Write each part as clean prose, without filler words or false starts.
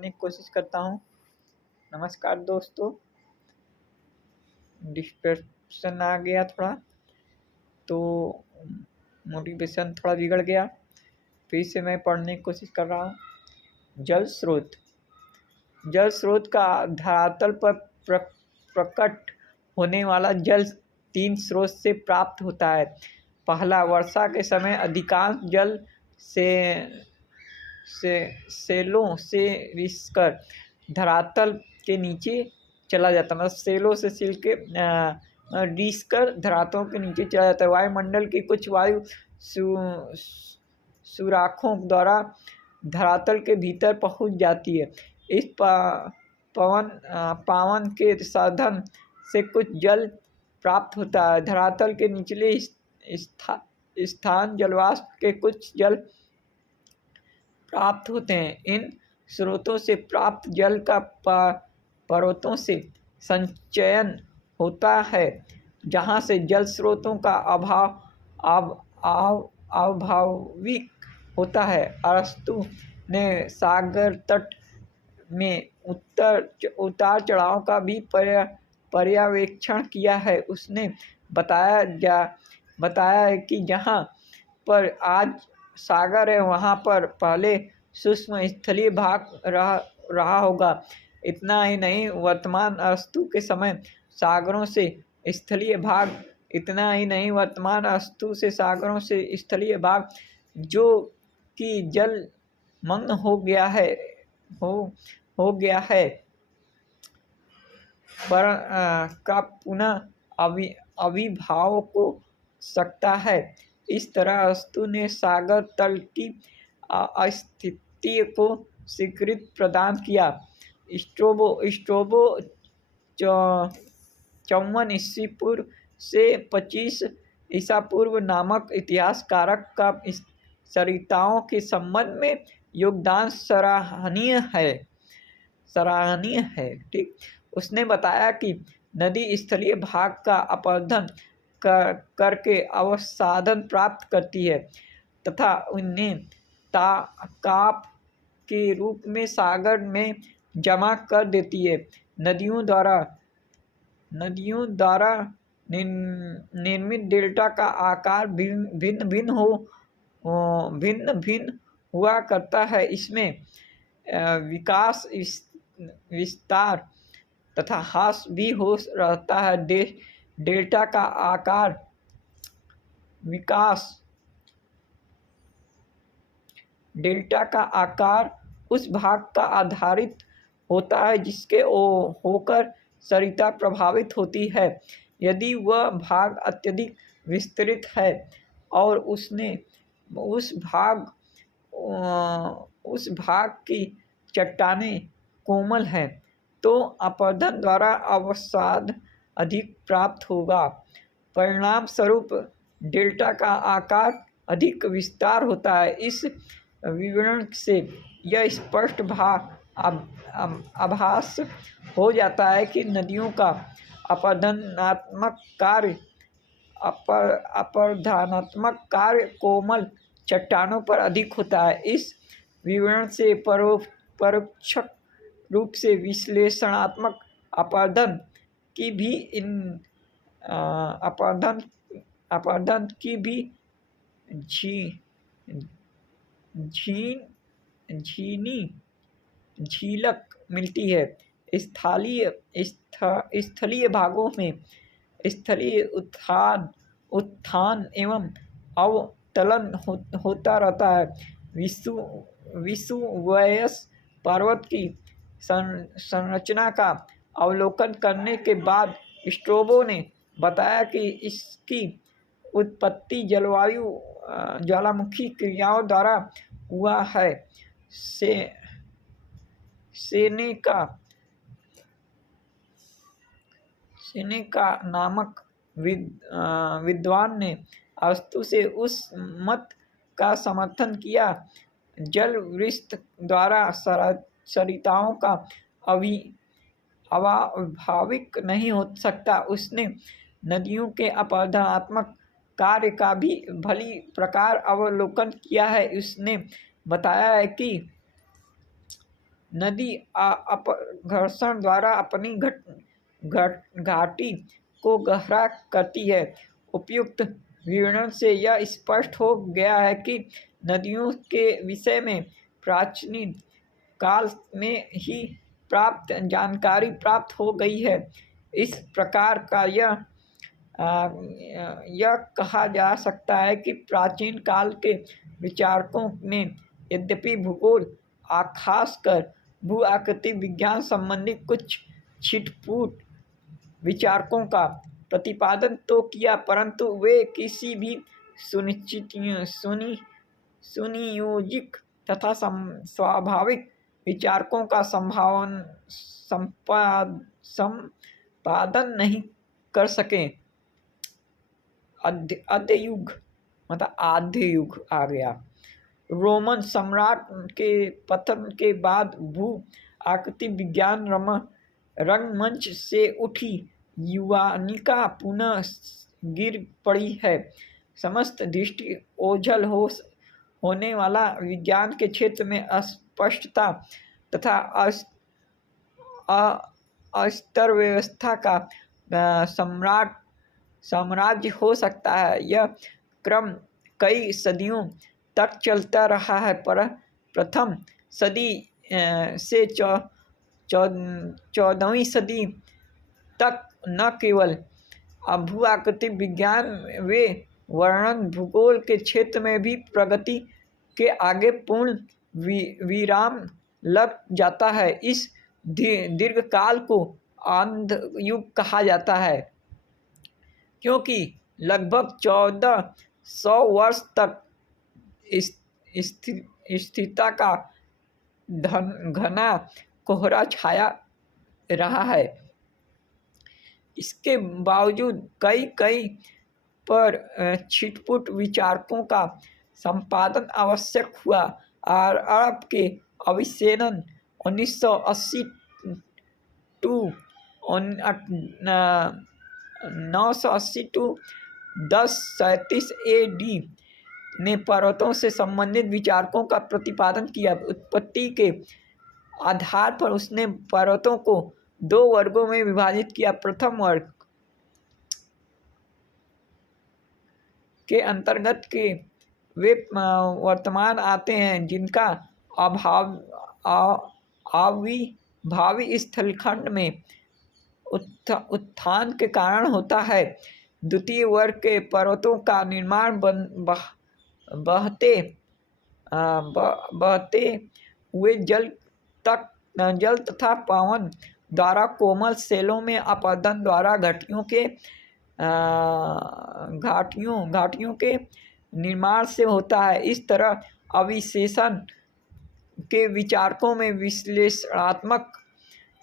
पढ़ने की कोशिश करता हूँ। नमस्कार दोस्तों, डिस्पर्शन आ गया थोड़ा, तो मोटिवेशन थोड़ा बिगड़ गया। फिर से मैं पढ़ने की कोशिश कर रहा हूँ। जल स्रोत। जल स्रोत का धरातल पर प्रकट होने वाला जल 3 स्रोत से प्राप्त होता है। पहला, वर्षा के समय अधिकांश जल सेलों से रिसकर धरातल के नीचे चला जाता है। मतलब सेलों से सिल के रिसकर धरातलों के नीचे चला जाता है। वायुमंडल की कुछ वायु सुराखों द्वारा धरातल के भीतर पहुंच जाती है। इस पावन के साधन से कुछ जल प्राप्त होता है। धरातल के निचले स्थान जलवाष्प के कुछ जल प्राप्त होते हैं। इन स्रोतों से प्राप्त जल का पर्वतों से संचयन होता है, जहाँ से जल स्रोतों का अभाविक होता है। अरस्तु ने सागर तट में उतार चढ़ाव का भी पर्यवेक्षण किया है। उसने बताया है कि जहाँ पर आज सागर है वहाँ पर पहले सूक्ष्म स्थलीय भाग रहा होगा। इतना ही नहीं, वर्तमान अरस्तु के समय सागरों से स्थलीय भाग जो कि जल मग्न हो गया है पर का पुनः आविर्भाव हो सकता है। इस तरह अरस्तु ने सागर तल की अस्तित्व को स्वीकृति प्रदान किया। स्ट्रैबो 54 ईस्वी पूर्व से 25 ईसा पूर्व नामक इतिहासकारक का सरिताओं के संबंध में योगदान सराहनीय है। ठीक, उसने बताया कि नदी स्थलीय भाग का अपरदन करके अवसादन प्राप्त करती है तथा उन्हें ताकाप के रूप में सागर में जमा कर देती है। नदियों द्वारा निर्मित डेल्टा का आकार भिन्न हुआ करता है। इसमें विकास, विस्तार तथा ह्रास भी हो रहता है। डेल्टा का आकार उस भाग का आधारित होता है जिसके होकर सरिता प्रभावित होती है। यदि वह भाग अत्यधिक विस्तृत है और उस भाग की चट्टानें कोमल हैं, तो अपरदन द्वारा अवसाद अधिक प्राप्त होगा। परिणाम स्वरूप डेल्टा का आकार अधिक विस्तार होता है। इस विवरण से यह स्पष्ट आभास हो जाता है कि नदियों का अपरदनात्मक कार्य कोमल चट्टानों पर अधिक होता है। इस विवरण से परोक्ष रूप से विश्लेषणात्मक अपरदन की भी झलक मिलती है। स्थलीय भागों में स्थलीय उत्थान एवं अवतलन होता रहता है। विषुवयस पर्वत की संरचना का अवलोकन करने के बाद स्ट्रैबो ने बताया कि इसकी उत्पत्ति ज्वालामुखी क्रियाओं द्वारा हुआ है। सेनेका नामक विद्वान ने अरस्तु से उस मत का समर्थन किया जल वृष्टि द्वारा सरिताओं का अवाभाविक नहीं हो सकता। उसने नदियों के अपरदनात्मक कार्य का भी भली प्रकार अवलोकन किया है। उसने बताया है कि नदी अपघर्षण द्वारा अपनी घाटी को गहरा करती है। उपयुक्त विवरण से यह स्पष्ट हो गया है कि नदियों के विषय में प्राचीन काल में ही प्राप्त जानकारी प्राप्त हो गई है। इस प्रकार का यह कहा जा सकता है कि प्राचीन काल के विचारकों ने यद्यपि भूगोल खासकर भू आकृति विज्ञान संबंधी कुछ छिटपुट विचारकों का प्रतिपादन तो किया, परंतु वे किसी भी सुनियोजित तथा स्वाभाविक विचारकों का संपादन नहीं कर सके। आद्य युग मतलब आद्य युग आ गया। रोमन सम्राट के पतन के बाद भू आकृति विज्ञान रंगमंच से उठी युवानिका पुनः गिर पड़ी है। समस्त दृष्टि ओझल होने वाला विज्ञान के क्षेत्र में अस्पष्टता तथा अस्तर व्यवस्था का साम्राज्य हो सकता है। यह क्रम कई सदियों तक चलता रहा है, पर प्रथम सदी से 14वीं सदी तक न केवल भू आकृति विज्ञान वे वर्णन भूगोल के क्षेत्र में भी प्रगति के आगे पूर्ण विराम लग जाता है। इस दीर्घकाल को अंध युग कहा जाता है, क्योंकि लगभग 1400 वर्ष तक स्थिरता का घना कोहरा छाया रहा है। इसके बावजूद कई पर छिटपुट विचारकों का संपादन आवश्यक हुआ और अरब के अभिशेषण 1980 टू 1037 AD ने पर्वतों से संबंधित विचारकों का प्रतिपादन किया। उत्पत्ति के आधार पर उसने पर्वतों को 2 वर्गों में विभाजित किया। प्रथम वर्ग के अंतर्गत के वे वर्तमान आते हैं जिनका भावी स्थलखंड में उत्थान के कारण होता है। द्वितीय वर्ग के पर्वतों का निर्माण बहते हुए जल तथा पवन द्वारा कोमल सेलों में अपरदन द्वारा घाटियों के निर्माण से होता है। इस तरह अभिशेषण के विचारकों में विश्लेषणात्मक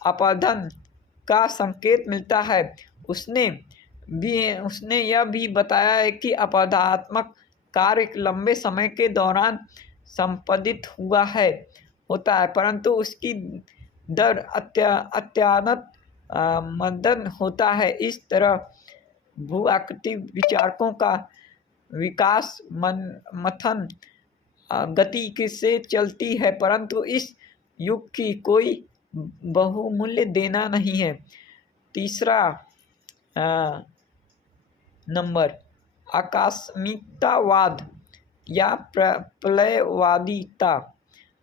अपरदन का संकेत मिलता है। उसने यह भी बताया है कि अपरदनात्मक कार्य एक लंबे समय के दौरान संपादित होता है, परंतु उसकी दर अत्यंत मध्यम होता है। इस तरह भू आकृति विचारकों का विकास मंथन गति से चलती है, परंतु इस युग की कोई बहुमूल्य देना नहीं है। तीसरा नंबर आकस्मिकतावाद या प्रलयवादिता।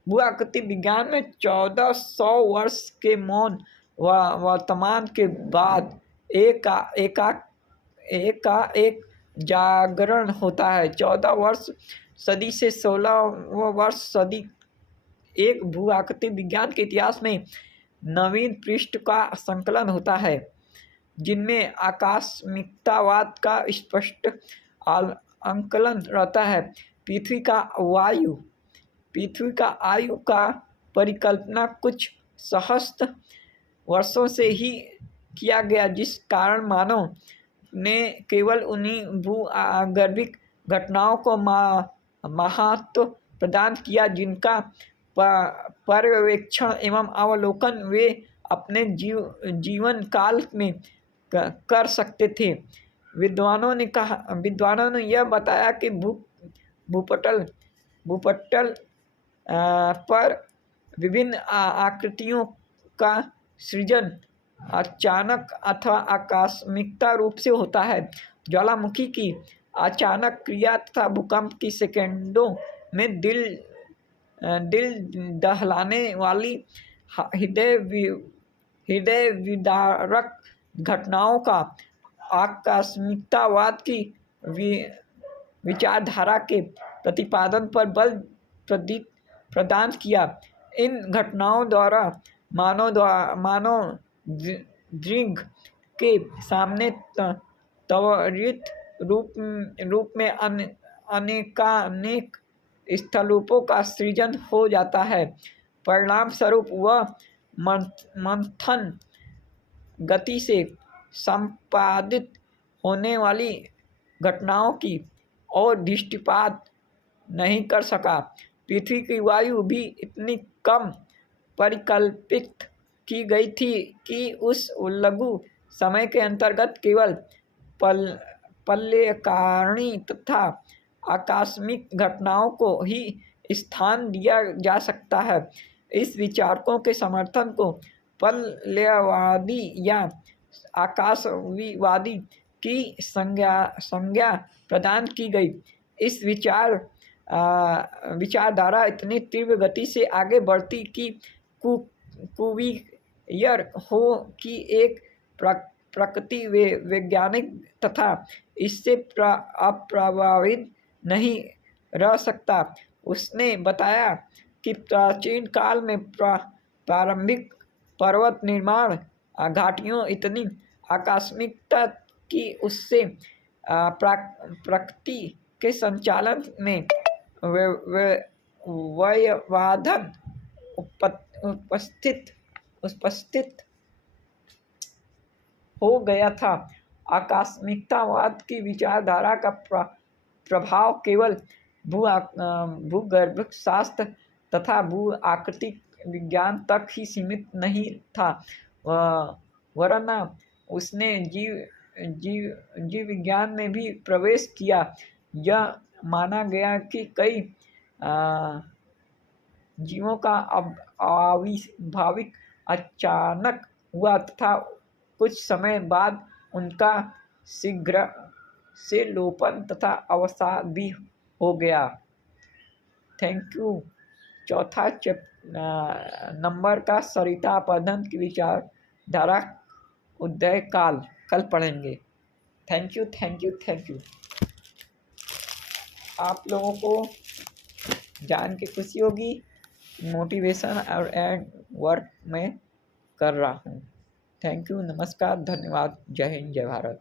भू आकृति विज्ञान में 1400 वर्ष के मौन वर्तमान के बाद एक जागरण होता है। 14 सदी से 16 सदी एक भू आकृति विज्ञान के इतिहास में नवीन पृष्ठ का संकलन होता है, जिनमें आकस्मिकतावाद का स्पष्ट आकलन रहता है। पृथ्वी का आयु का परिकल्पना कुछ सहस्त्र वर्षों से ही किया गया, जिस कारण मानव ने केवल उन्हीं भूगर्भिक घटनाओं को महत्व प्रदान किया जिनका पर्यवेक्षण एवं अवलोकन वे अपने जीवन काल में कर सकते थे। विद्वानों ने यह बताया कि भूपटल पर विभिन्न आकृतियों का सृजन अचानक अथवा आकस्मिकता रूप से होता है। ज्वालामुखी की अचानक क्रिया तथा भूकंप की सेकंडों में दिल दहलाने वाली हृदय विदारक घटनाओं का आकस्मिकतावाद की विचारधारा के प्रतिपादन पर बल प्रदान किया। इन घटनाओं द्वारा मानव दृग के सामने त्वरित रूप में अनेकानेक स्थलरूपों का सृजन हो जाता है। परिणाम स्वरूप वह मंथन गति से संपादित होने वाली घटनाओं की और दृष्टिपात नहीं कर सका। पृथ्वी की वायु भी इतनी कम परिकल्पित की गई थी कि उस लघु समय के अंतर्गत केवल प्रलयकारिणी तथा आकस्मिक घटनाओं को ही स्थान दिया जा सकता है। इस विचारकों के समर्थन को प्रलयवादी या आकाशवादी की संज्ञा प्रदान की गई। इस विचारधारा इतनी तीव्र गति से आगे बढ़ती कि कुवियर हो कि एक प्रकृति वैज्ञानिक तथा इससे अप्रभावित नहीं रह सकता। उसने बताया कि प्राचीन काल में प्रारंभिक पर्वत निर्माण घाटियों इतनी आकस्मिकता कि उससे प्रकृति के संचालन में व्यवधान उपस्थित हो गया था। आकस्मिकतावाद की विचारधारा का प्रभाव केवल भूगर्भ शास्त्र तथा भू आकृतिक विज्ञान तक ही सीमित नहीं था, वरना उसने जीव विज्ञान में भी प्रवेश किया। यह माना गया कि कई जीवों का आविर्भाव अचानक हुआ तथा कुछ समय बाद उनका शीघ्र से लोपन तथा अवसाद भी हो गया। Thank you. चौथा नंबर का सरिता अपवर्तन की विचारधारा उदय काल कल पढ़ेंगे। Thank you. आप लोगों को जान के खुशी होगी। मोटिवेशन और एंड वर्क में कर रहा हूँ। थैंक यू, नमस्कार, धन्यवाद, जय हिंद, जय भारत।